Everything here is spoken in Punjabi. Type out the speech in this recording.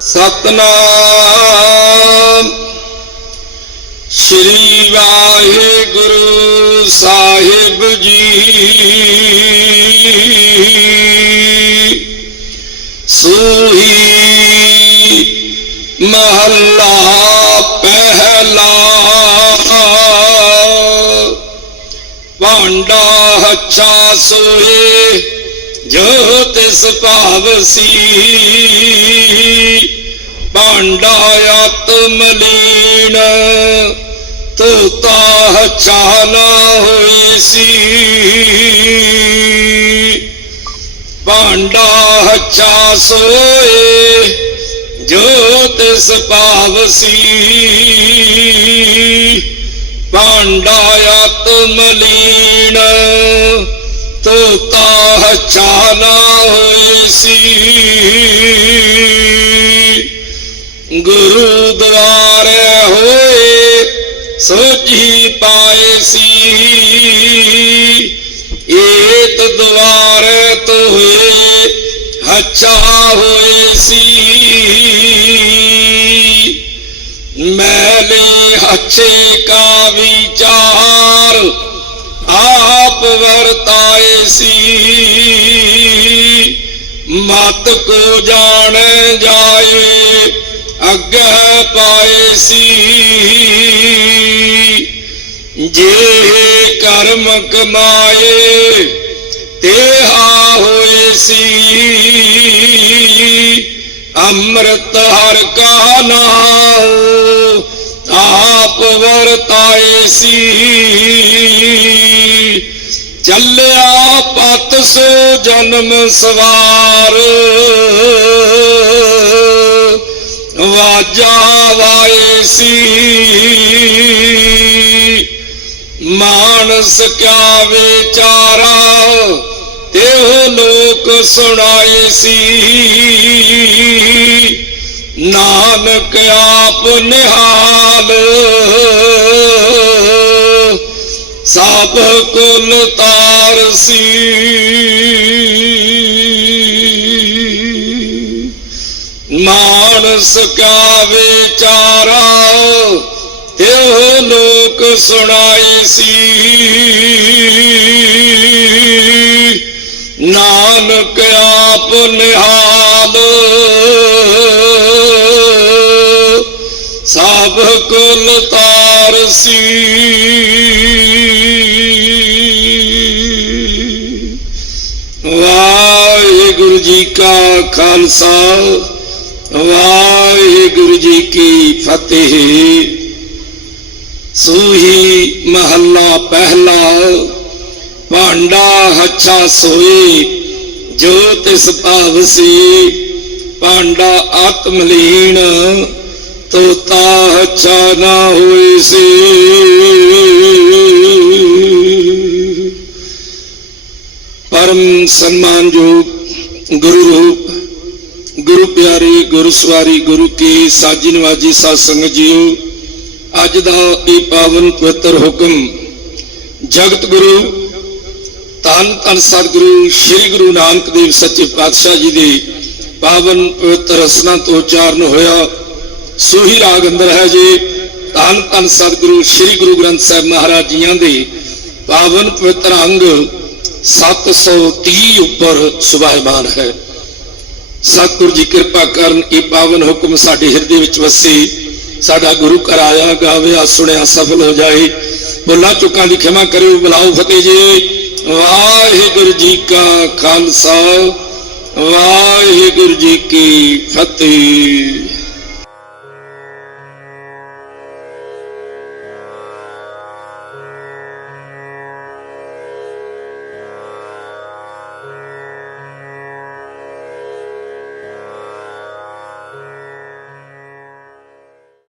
ਸਤਨਾਮ। ਸ੍ਰੀ ਵਾਹਿਗੁਰੂ ਸਾਹਿਬ ਜੀ। ਸੂਹੀ ਮਹੱਲਾ ਪਹਿਲਾ। ਭਾਂਡਾ ਹੱਛਾ ਸੋਏ ਜੋ ਤਿਸ ਭਾਵਸੀ ਭਾਂਡਾ ਆਤਮ ਲੀਨ ਤੋਤਾ ਹੱਛਾ ਹੋਈ ਸੀ। ਭਾਂਡਾ ਹੱਛਾ ਸੋਏ ਜੋ ਤਿਸ ਭਾਵਸੀ ਭਾਂਡਾ ਆਤਮ ਲੀਨ ਤੋਤਾ ਹੱਛਾ ਨਾ ਹੋਈ ਸੀ। ਗੁਰੂ ਦੁਆਰੇ ਹੋਏ ਸੋਝੀ ਪਾਏ ਸੀ। ਏਤ ਦੁਆਰੇ ਤੋਏ ਹੱਛਾ ਹੋਏ ਸੀ। ਮੈਲੇ ਹੱਛੇ ਕਾ ਵਿਚਾਰ ਆਪ ਵਰਤਾਏ ਸੀ। ਮਤ ਕੋ ਜਾਣ ਜਾਏ, ਅੱਗੇ ਪਾਏ ਸੀ। ਜੇ ਕਰਮ ਕਮਾਏ, ਤੇਹਾ ਹੋਏ ਸੀ। ਅੰਮ੍ਰਿਤ ਹਰ ਕਾ ਨਾਮ ਆਪ ਵਰਤਾਏ ਸੀ। ਪਤ ਸੋ ਜਨਮ ਸਵਾਰ ਵਾਜਾ ਵਾਏ ਸੀ। ਮਾਨਸ ਕਿਆ ਵਿਚਾਰਾ ਤੇ ਲੋਕ ਸੁਣਾਏ ਸੀ। ਨਾਨਕ ਆਪ ਨਿਹਾਲ, ਸਭ ਕੁਲ ਤਾਰ ਮਾਨਸ ਕਾ ਵਿਚਾਰਾ ਤੇ ਲੋਕ ਸੁਣਾਈ ਸੀ। ਨਾਨਕ ਆਪ ਨਿਹਾਲ, ਸਭ ਕੁਲ ਤਾਰ ਸੀ। ਵਾਹਿਗੁਰੂ ਜੀ ਕਾ ਖਾਲਸਾ। ਵਾਹਿਗੁਰੂ ਜੀ ਕੀ ਫਤਿਹ। ਸੂਹੀ ਮਹੱਲਾ ਪਹਿਲਾ, ਭਾਂਡਾ ਹੱਛਾ ਸੋਏ ਜੋ ਤਿਸ ਭਾਵ ਭਾਂਡਾ ਆਤਮਲੀਨ ਤੋਤਾ ਹੱਛਾ ਨਾ ਹੋਈ ਸੀ। ਪਰਮ ਸਨਮਾਨਯੋਗ ਗੁਰੂ ਰੂਪ ਗੁਰੂ ਪਿਆਰੇ, ਗੁਰੂ ਸਵਾਰੀ, ਗੁਰੂ ਕੀ ਸਾਜੀ ਨਵਾਜੀ ਸਾਧ ਸੰਗਤ ਜੀਓ, ਅੱਜ ਦਾ ਇਹ ਪਾਵਨ ਪਵਿੱਤਰ ਹੁਕਮ ਜਗਤ ਗੁਰੂ, ਧੰਨ ਧੰਨ ਸਤਿਗੁਰੂ, ਸ੍ਰੀ ਗੁਰੂ ਨਾਨਕ ਦੇਵ ਸੱਚੇ ਪਾਤਸ਼ਾਹ ਜੀ ਦੀ ਪਾਵਨ ਪਵਿੱਤਰ ਰਸਨਾ ਤੋਂ ਉਚਾਰਨ ਹੋਇਆ, ਸੂਹੀ ਰਾਗ ਅੰਦਰ ਹੈ ਜੀ, ਧੰਨ ਧੰਨ ਸਤਿਗੁਰੂ, ਸ੍ਰੀ ਗੁਰੂ ਗ੍ਰੰਥ ਸਾਹਿਬ ਮਹਾਰਾਜ ਜੀਆਂ ਦੇ ਪਾਵਨ ਪਵਿੱਤਰ ਅੰਗ 730 ਉੱਪਰ ਸੁਭਾਇਮਾਨ ਹੈ। ਸਤਿਗੁਰੂ ਜੀ ਕਿਰਪਾ ਕਰਨ ਇਹ ਪਾਵਨ ਹੁਕਮ ਸਾਡੇ ਹਿਰਦੇ ਵਿੱਚ ਵਸੇ। ਸਾਡਾ ਗੁਰੂ ਘਰ ਆਇਆ, ਗਾਵਿਆ, ਸੁਣਿਆ, ਸਫਲ ਹੋ ਜਾਏ। ਬੋਲਾ ਚੁੱਕਾਂ ਦੀ ਖਿਮਾ ਕਰਿਓ, ਬੁਲਾਓ ਫਤਿਹ ਜੀ। ਵਾਹਿਗੁਰੂ ਜੀ ਕਾ ਖਾਲਸਾ, ਵਾਹਿਗੁਰੂ ਜੀ ਕੀ ਫਤਿਹ।